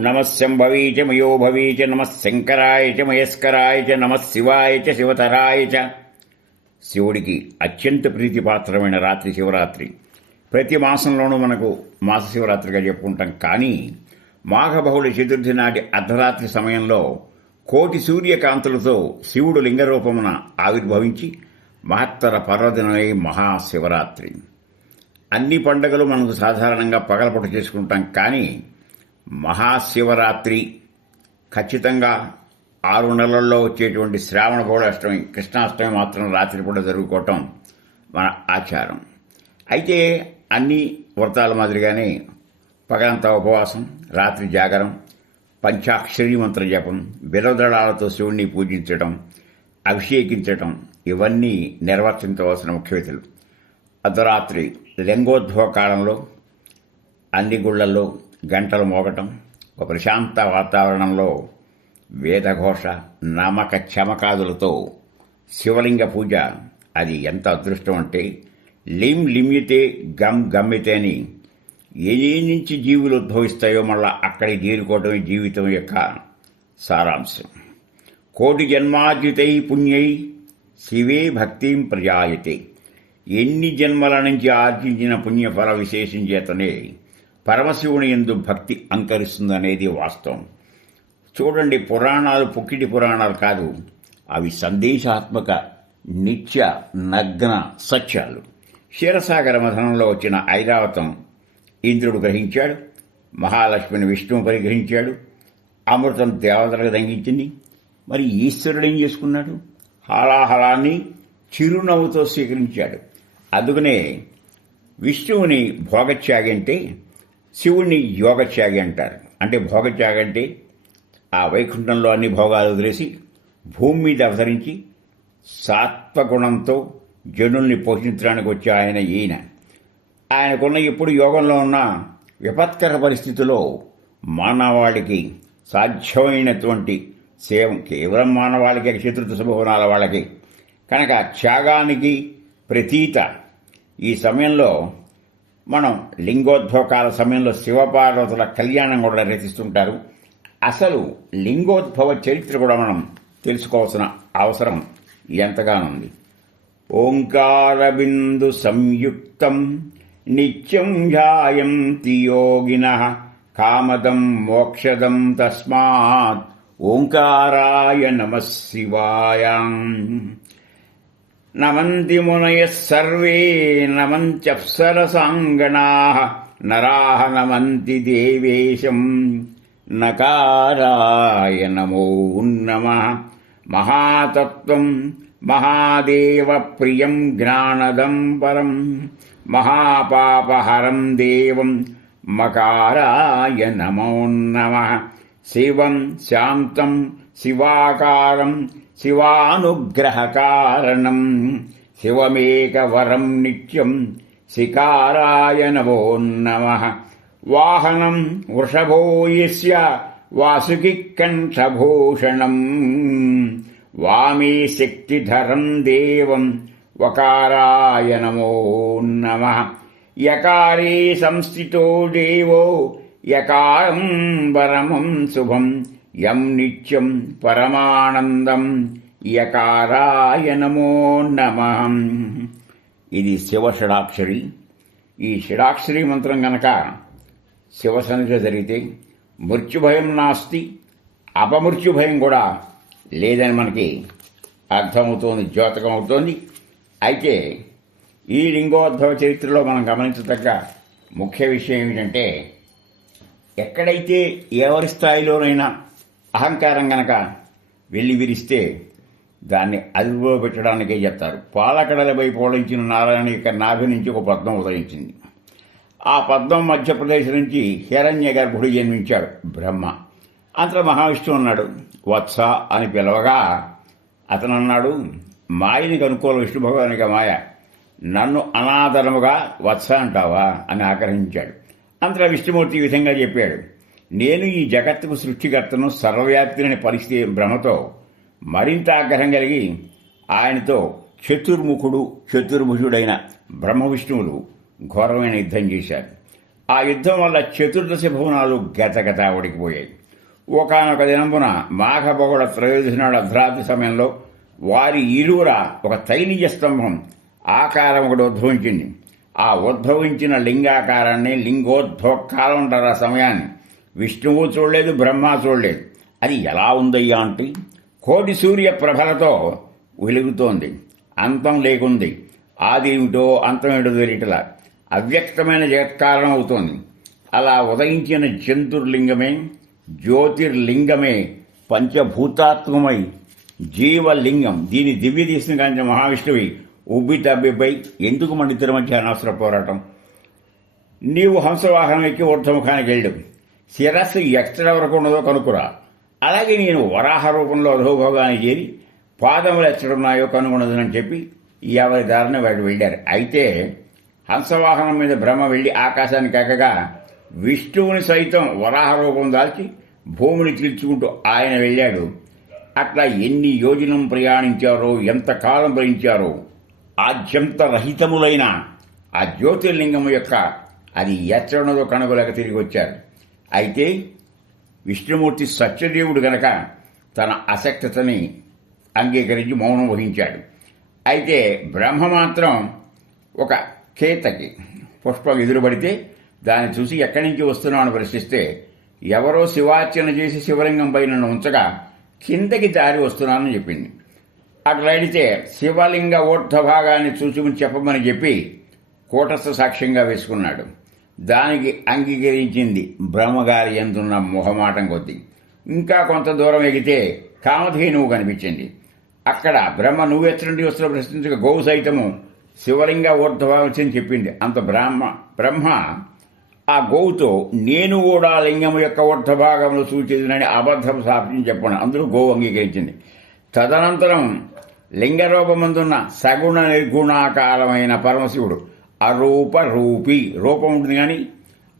నమ శంభవీ చ మయోభవీ చ నమ శంకరాయ చ మయస్కరాయ చ నమశివాయ చ శివతరాయ చ శివుడికి అత్యంత ప్రీతిపాత్రమైన రాత్రి శివరాత్రి. ప్రతి మాసంలోనూ మనకు మాస శివరాత్రిగా చెప్పుకుంటాం. కానీ మాఘబహుళ చతుర్థి నాటి అర్ధరాత్రి సమయంలో కోటి సూర్యకాంతులతో శివుడు లింగరూపమున ఆవిర్భవించి మహత్తర పర్వదినమై మహాశివరాత్రి. అన్ని పండుగలు మనకు సాధారణంగా పగలపొట్టు చేసుకుంటాం. కానీ మహాశివరాత్రి. ఖచ్చితంగా ఆరు నెలల్లో వచ్చేటువంటి శ్రావణ పౌడాష్టమి కృష్ణాష్టమి మాత్రం రాత్రి కూడా జరుగుకోవటం మన ఆచారం. అయితే అన్ని వ్రతాల మాదిరిగానే పగలంతా ఉపవాసం రాత్రి జాగరం పంచాక్షరీ మంత్ర జపం బిరదళాలతో శివుణ్ణి పూజించడం అభిషేకించటం ఇవన్నీ నిర్వర్తించవలసిన ముఖ్యవిధులు అర్ధరాత్రి లింగోద్భవ కాలంలో అన్ని గుళ్ళలో గంటలు మోగటం ఒక ప్రశాంత వాతావరణంలో వేదఘోష నమక చమకాదులతో శివలింగ పూజ. అది ఎంత అదృష్టం అంటే లిం లిమ్యతే గమ్ గమ్యతే అని ఏ నుంచి జీవులు ఉద్భవిస్తాయో మళ్ళా అక్కడికి చేరుకోవటమే జీవితం యొక్క సారాంశం. కోటి జన్మార్జితై పుణ్యై శివే భక్తిం ప్రజాయతే. ఎన్ని జన్మల నుంచి ఆర్జించిన పుణ్యఫల విశేషం చేతనే పరమశివుని ఎందు భక్తి అంకరిస్తుందనేది వాస్తవం. చూడండి పురాణాలు పుక్కిటి పురాణాలు కాదు. అవి సందేశాత్మక నిత్య నగ్న సత్యాలు. క్షీరసాగర మథనంలో వచ్చిన ఐరావతం ఇంద్రుడు గ్రహించాడు మహాలక్ష్మిని విష్ణువు పరిగ్రహించాడు అమృతం దేవతలకు దంగించింది మరి ఈశ్వరుడు ఏం చేసుకున్నాడు? హాలాహలాన్ని చిరునవ్వుతో స్వీకరించాడు. అందుకనే విష్ణువుని భోగత్యాగంటే అంటే శివుణ్ణి యోగత్యాగి అంటారు. అంటే భోగత్యాగి అంటే ఆ వైకుంఠంలో అన్ని భోగాలు వదిలేసి భూమి మీద అవతరించి సాత్వగుణంతో జనుల్ని పోషించడానికి వచ్చే ఆయన ఈయన. ఆయనకున్న ఇప్పుడు యోగంలో ఉన్న విపత్కర పరిస్థితిలో మానవాళికి సాధ్యమైనటువంటి సేవ కేవలం మానవాళికి చతుర్థ శుభవనాల వాళ్ళకి. కనుక త్యాగానికి ప్రతీత ఈ సమయంలో మనం లింగోద్భవకాల సమయంలో శివపార్వతుల కళ్యాణం కూడా రచిస్తుంటారు. అసలు లింగోద్భవ చరిత్ర కూడా మనం తెలుసుకోవాల్సిన అవసరం ఎంతగానుంది. ఓంకారబిందు ఓంకార బిందు సంయుక్తం నిత్యం ధ్యాయంతి యోగిన కామదం మోక్షదం తస్మాత్ ఓంకారాయ నమ శివాయ. నమంతి మునయ సర్వే నమంత్యప్సరసాంగణా నరా నమంతి దేవేశం నకారాయ నమో నమ మహాతత్వం మహాదేవ ప్రియం జ్ఞానదం పరం మహాపాపహరం దేవం మకారాయ నమో నమ శివం శాంతం శివాకారం శివానుగ్రహకారణం. శివమేకవరం నిత్యం శికారాయ నమో నమ. వాహనం వృషభో యస్య వాసుకి కంఠభూషణం. వామే శక్తిధరం దేవం వకారాయ నమో నమ. యకారే సంస్థితో దేవో యకారం పరమం శుభం యం నిత్యం పరమానందం యకారాయ నమో నమ. ఇది శివ షడాక్షరి. ఈ షడాక్షరి మంత్రం గనక శివ సన్నిధి జరిగితే మృత్యుభయం నాస్తి అపమృత్యుభయం కూడా లేదని మనకి అర్థమవుతోంది జ్యోతకం అవుతోంది అయితే ఈ లింగోద్భవ చరిత్రలో మనం గమనించదగ్గ ముఖ్య విషయం ఏమిటంటే ఎక్కడైతే ఎవరి స్థాయిలోనైనా అహంకారం గనక వెళ్ళి విరిస్తే దాన్ని అదుపులో పెట్టడానికే చెప్తారు పాలకడలపై పోలించిన నారాయణ యొక్క నాభి నుంచి ఒక పద్మం ఉదయించింది. ఆ పద్మం మధ్యప్రదేశ్ నుంచి హిరణ్య గర్భుడు జన్మించాడు. బ్రహ్మ. అంతలో మహావిష్ణువు అన్నాడు వత్స అని పిలవగా అతను అన్నాడు మాయని అనుకూల విష్ణు భగవానిక మాయ. నన్ను అనాదరముగా వత్స అంటావా? అని ఆగ్రహించాడు. అంతలో విష్ణుమూర్తి ఈ విధంగా చెప్పాడు. నేను ఈ జగత్తుకు సృష్టికర్తను సర్వవ్యాప్తిని పరిస్థితి భ్రమతో మరింత ఆగ్రహం కలిగి ఆయనతో చతుర్ముఖుడు చతుర్భుజుడైన బ్రహ్మ విష్ణువులు ఘోరమైన యుద్ధం చేశారు. ఆ యుద్ధం వల్ల చతుర్దశ భువనాలు గతగత ఉడికిపోయాయి. ఒకనొక దినమున మాఘబొగడ త్రయోదశి నాడు అర్ధరాత్రి సమయంలో వారి ఇరువుర ఒక తైలీయ స్తంభం ఆకారం ఒకటి ఉద్భవించింది. ఆ ఉద్భవించిన లింగాకారాన్ని లింగోద్భవకాలం ఆ సమయాన్ని. విష్ణువు చూడలేదు బ్రహ్మ చూడలేదు. అది ఎలా ఉందయ్యా అంటే కోటి సూర్య ప్రభలతో వెలుగుతోంది. అంతం లేకుంది. ఆది ఏమిటో అంతం ఏమిటో తెలియటలా. అవ్యక్తమైన జగత్కారణం అవుతోంది. అలా ఉదయించిన జంతుర్లింగమే జ్యోతిర్లింగమే పంచభూతాత్మమై జీవలింగం. దీని దివ్య తీసిన కాంచిన మహావిష్ణువి ఉబ్బితబ్బిపై ఎందుకు మన ఇద్దరి మధ్య అనవసర పోరాటం? నీవు హంసవాహనం ఎక్కి ఊర్ధముఖానికి వెళ్ళడం శిరస్సు ఎక్కడ వరకు ఉన్నదో కనుక్కురా. అలాగే నేను వరాహ రూపంలో అధోభోగానికి చేరి పాదములు ఎక్కడున్నాయో కనుగొనదని చెప్పి ఎవరి దారిన వాడు వెళ్ళారు. అయితే హంసవాహనం మీద బ్రహ్మ వెళ్ళి ఆకాశానికి ఎక్కగా విష్ణువుని సైతం వరాహ రూపం దాల్చి భూమిని తీర్చుకుంటూ ఆయన వెళ్ళాడు. అట్లా ఎన్ని యోజనం ప్రయాణించారో ఎంత కాలం భరించారో ఆద్యంత రహితములైన ఆ జ్యోతిర్లింగం యొక్క అది ఎచ్చడనదో కనుగొలక తిరిగి వచ్చారు అయితే విష్ణుమూర్తి సత్యదేవుడు గనక తన అసక్తతని అంగీకరించి మౌనం వహించాడు. అయితే బ్రహ్మ మాత్రం ఒక కేతకి పుష్పం ఎదురుపడితే దాన్ని చూసి ఎక్కడి నుంచి వస్తున్నామని ప్రశ్నిస్తే ఎవరో శివార్చన చేసి శివలింగం పైన ఉంచగా కిందకి దారి వస్తున్నానని చెప్పింది. అట్లా అడిగితే శివలింగ ఊర్ధ భాగాన్ని చూసుకుని చెప్పమని చెప్పి కూటస్థ సాక్ష్యంగా వేసుకున్నాడు. దానికి అంగీకరించింది బ్రహ్మగారి ఎందున్న మొహమాటం కొద్దీ. ఇంకా కొంత దూరం ఎగితే కామధేనువు కనిపించింది. అక్కడ బ్రహ్మ నువ్వెచ్చండి వస్తున్న ప్రశ్నించక గోవు సైతము శివలింగ ఊర్ధభావచ్చని చెప్పింది. అంత బ్రహ్మ బ్రహ్మ ఆ గోవుతో నేను కూడా లింగం యొక్క ఊర్ధభాగంలో సూచించినని అబద్ధం సాధించి చెప్పాను అందరూ గోవు అంగీకరించింది. తదనంతరం లింగరూపమందున్న సగుణ నిర్గుణాకారమైన పరమశివుడు అరూప రూపి రూపం ఉంటుంది కానీ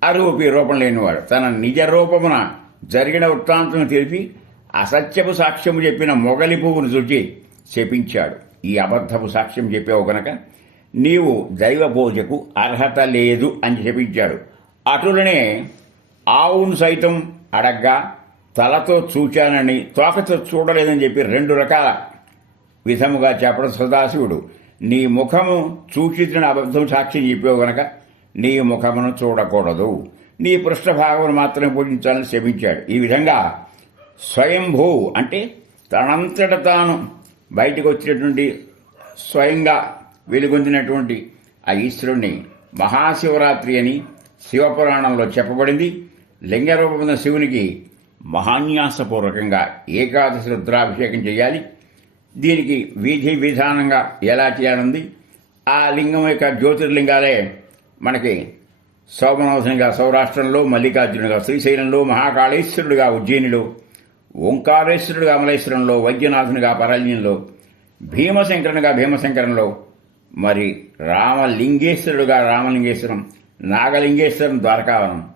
అరూపి రూపం లేనివాడు. తన నిజ రూపమున జరిగిన వృత్తాంతం తెలిపి అసత్యపు సాక్ష్యము చెప్పిన మొగలి పువ్వును చూచి శపించాడు. ఈ అబద్ధపు సాక్ష్యం చెప్పావు కనుక నీవు దైవ పూజకు అర్హత లేదు అని శపించాడు. అటులనే ఆవును సైతం అడగ్గా తలతో చూచానని తోకతో చూడలేదని చెప్పి రెండు రకాల విధముగా చెప్పడం సదాశివుడు. నీ ముఖము చూచితిన అబద్ధం సాక్షి చెప్పావు గనక నీ ముఖమును చూడకూడదు. నీ పృష్ఠభాగమును మాత్రమే పూజించాలని శపించాడు. ఈ విధంగా స్వయంభూ అంటే తనంతట తాను బయటకు వచ్చినటువంటి స్వయంగా వెలుగొందినటువంటి ఆ ఈశ్వరుణ్ణి మహాశివరాత్రి అని శివపురాణంలో చెప్పబడింది. లింగ రూపమైన శివునికి మహాన్యాసపూర్వకంగా ఏకాదశి రుద్రాభిషేకం చేయాలి. దీనికి విధి విధానంగా ఎలా చేయాలంది ఆ లింగం యొక్క జ్యోతిర్లింగాలే మనకి సోమనాథునిగా సౌరాష్ట్రంలో మల్లికార్జునుడిగా శ్రీశైలంలో మహాకాళేశ్వరుడిగా ఉజ్జయినిలో ఓంకారేశ్వరుడిగా అమలేశ్వరంలో వైద్యనాథునిగా పరల్యంలో భీమశంకరునిగా భీమశంకరంలో మరి రామలింగేశ్వరుడుగా రామలింగేశ్వరం నాగలింగేశ్వరం ద్వారకావనం.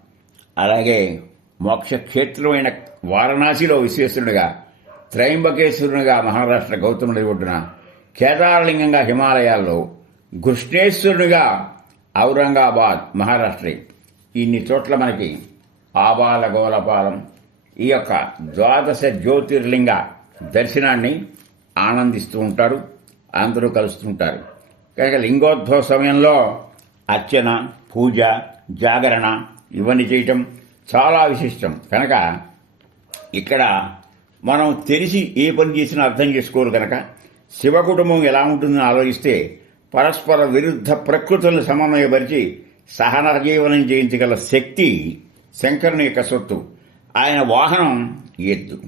అలాగే మోక్షక్షేత్రమైన వారణాసిలో విశ్వేశ్వరుడిగా త్రయంబకేశ్వరునిగా మహారాష్ట్ర గౌతముడి ఒడ్డున కేదారలింగంగా హిమాలయాల్లో కృష్ణేశ్వరునిగా ఔరంగాబాద్ మహారాష్ట్ర. ఇన్ని చోట్ల మనకి ఆబాల గోలపాలం ఈ యొక్క ద్వాదశ జ్యోతిర్లింగ దర్శనాన్ని ఆనందిస్తూ ఉంటారు అందరూ కలుస్తుంటారు కనుక లింగోద్భవ సమయంలో అర్చన పూజ జాగరణ ఇవన్నీ చేయటం చాలా విశిష్టం. కనుక ఇక్కడ మనం తెలిసి ఏ పని చేసినా అర్థం చేసుకోరు కనుక. శివ కుటుంబం ఎలా ఉంటుందని ఆలోచిస్తే పరస్పర విరుద్ధ ప్రకృతులను సమన్వయపరిచి సహన జీవనం చేయించగల శక్తి శంకరుని యొక్క సొత్తు. ఆయన వాహనం ఎద్దు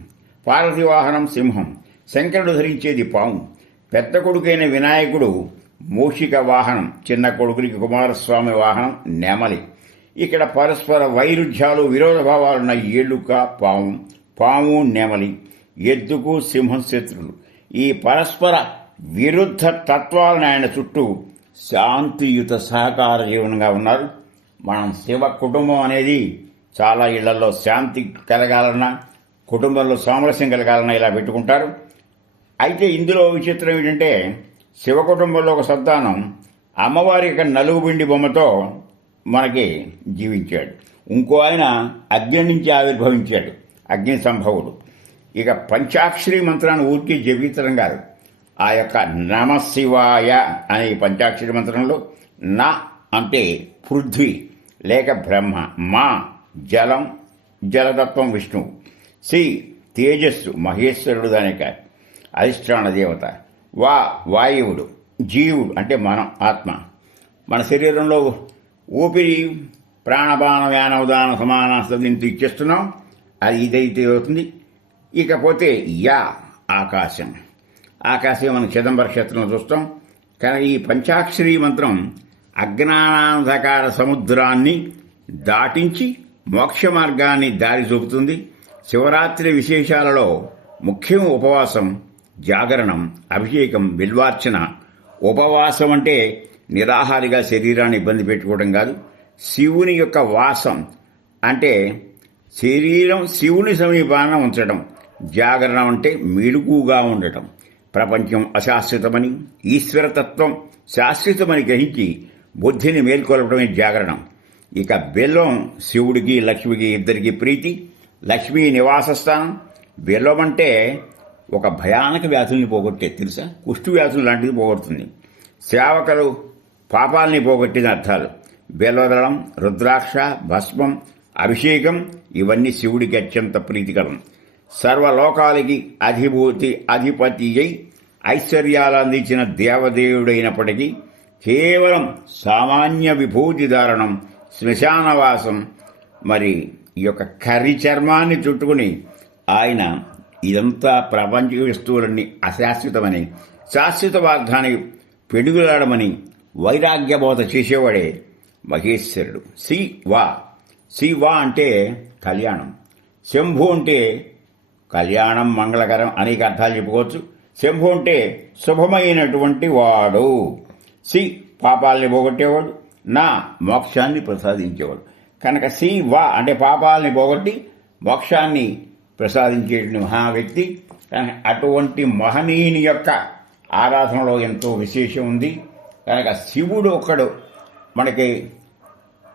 పార్వతి వాహనం సింహం. శంకరుడు ధరించేది పాము. పెద్ద కొడుకైన వినాయకుడు మోషిక వాహనం. చిన్న కొడుకునికి కుమారస్వామి వాహనం నెమలి. ఇక్కడ పరస్పర వైరుధ్యాలు విరోధ భావాలున్న ఏలుక పాము పాము నెమలి ఎద్దుకు సింహం శత్రులు ఈ పరస్పర విరుద్ధ తత్వాలను ఆయన చుట్టూ శాంతియుత సహకార జీవనంగా ఉన్నారు. మనం శివ కుటుంబం అనేది చాలా ఇళ్ళలో శాంతి కలగాలన్నా కుటుంబంలో సామరస్యం కలగాలన్నా ఇలా పెట్టుకుంటారు. అయితే ఇందులో విచిత్రం ఏంటంటే శివ కుటుంబంలో ఒక సంతానం అమ్మవారి యొక్క నలుగు పిండి బొమ్మతో మనకి జీవించాడు. ఇంకో ఆయన అగ్ని నుంచి ఆవిర్భవించాడు. అగ్ని సంభవుడు. ఇక పంచాక్షరి మంత్రాన్ని ఊరికి జీవితం కాదు. ఆ యొక్క నమశివాయ అనే పంచాక్షరి మంత్రంలో నా అంటే పృథ్వీ లేక బ్రహ్మ మా జలం జలతత్వం విష్ణువు సి తేజస్సు మహేశ్వరుడు దానిక అధిష్టాన దేవత వా వాయువుడు జీవుడు అంటే మనం ఆత్మ. మన శరీరంలో ఊపిరి ప్రాణపాన వ్యానవదాన సమానాస్త దీంతో ఇచ్చేస్తున్నాం. అది ఇదైతే అవుతుంది. ఇకపోతే యా ఆకాశం. ఆకాశం మనం చిదంబర క్షేత్రంలో చూస్తాం. కానీ ఈ పంచాక్షరి మంత్రం అజ్ఞానాంధకార సముద్రాన్ని దాటించి మోక్ష మార్గాన్ని దారి చూపుతుంది. శివరాత్రి విశేషాలలో ముఖ్యం ఉపవాసం జాగరణం అభిషేకం బిల్వార్చన. ఉపవాసం అంటే నిరాహారిగా శరీరాన్ని ఇబ్బంది పెట్టుకోవడం కాదు. శివుని యొక్క వాసం అంటే శరీరం శివుని సమీపాన ఉంచడం. జాగరణ అంటే మెలుగుగా ఉండటం. ప్రపంచం అశాశ్వతమని ఈశ్వరతత్వం శాశ్వతమని గ్రహించి బుద్ధిని మేల్కొల్పడమే జాగరణం. ఇక బెల్లం శివుడికి లక్ష్మికి ఇద్దరికి ప్రీతి లక్ష్మీ నివాస స్థానం బెల్లం అంటే ఒక భయానక వ్యాధుల్ని పోగొట్టే తెలుసా? కుష్టు వ్యాధులు లాంటిది పోగొడుతుంది. సేవకులు పాపాల్ని పోగొట్టిన అర్థాలు. బెల్లదళం రుద్రాక్ష భస్మం అభిషేకం ఇవన్నీ శివుడికి అత్యంత ప్రీతికరం. సర్వలోకాలకి అధిభూతి అధిపతి అయి ఐశ్వర్యాలు అందించిన దేవదేవుడైనప్పటికీ కేవలం సామాన్య విభూతి ధారణం శ్మశానవాసం మరి ఈ యొక్క కర్రి చర్మాన్ని చుట్టుకుని ఆయన ఇదంతా ప్రపంచ వస్తువులన్నీ అశాశ్వతమని శాశ్వత వార్థానికి పెడుగులాడమని వైరాగ్యబోధ చేసేవాడే మహేశ్వరుడు. సి వా. సి వా అంటే కళ్యాణం. శంభు అంటే కళ్యాణం మంగళకరం అనేక అర్థాలు చెప్పుకోవచ్చు. శంభు అంటే శుభమైనటువంటి వాడు. సి పాపాలని పోగొట్టేవాడు. నా మోక్షాన్ని ప్రసాదించేవాడు. కనుక సి వా అంటే పాపాలని పోగొట్టి మోక్షాన్ని ప్రసాదించేటువంటి మహా వ్యక్తి కనుక అటువంటి మహనీయుని యొక్క ఆరాధనలో ఎంతో విశేషం ఉంది. కనుక శివుడు ఒక్కడు మనకి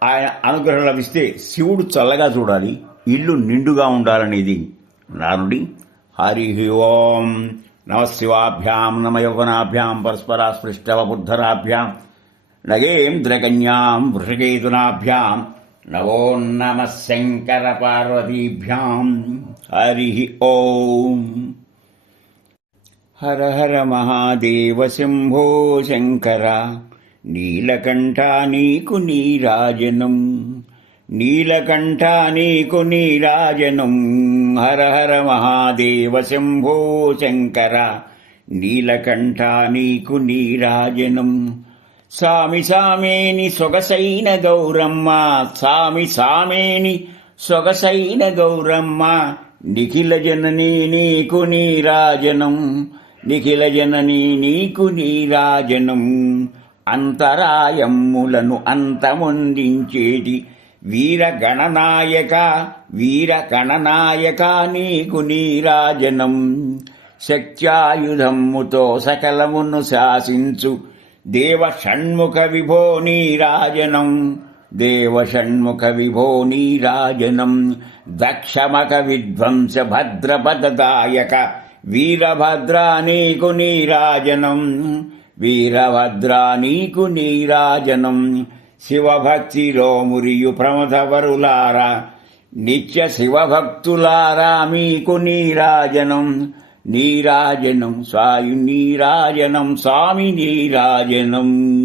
ఆయన అనుగ్రహం లభిస్తే శివుడు చల్లగా చూడాలి ఇల్లు నిండుగా ఉండాలనేది నానుడి. హరి ఓం. నమ శివాభ్యాం నమ యౌవనాభ్యాం పరస్పర స్పృష్టవబుద్ధరాభ్యాం నగేంద్రకన్యాం వృషకేతునాభ్యాం నవో నమ శంకర పార్వతీభ్యాం. హరి ఓం. హర హర మహాదేవ శంభో శంకర నీలకంఠ నీకు నీరాజనం నీలకంఠ నీకు నీరాజనం హర హర మహాదేవ శంభో శంకర నీలకంఠ నీకు నీరాజనం. సామి సామేని సొగసైన గౌరమ్మ సామి సామేని సొగసైన గౌరమ్మ నిఖిల జననీ నీకు నీరాజనం. నిఖిల జననీ నీకు నీరాజనం. అంతరాయములను అంతమొందించేటి వీర గణనాయక వీర గణనాయక నీకు నీరాజనం. శక్త్యాయుధమ్ముతో సకలమును శాసించు. దేవ షణ్ముఖ విభో నీరాజనం. దేవ షణ్ముఖ విభో నీరాజనం. దక్షమక విధ్వంస భద్రపదదాయక వీరభద్రా నీకు నీరాజనం వీరభద్రా నీకు నీరాజనం. శివభక్తిలో మురియు ప్రమథవరులారా నిత్య శివభక్తులారా మీకు నీరాజనం. నీరాజనం సాయు నీరాజనం స్వామి నీరాజనం.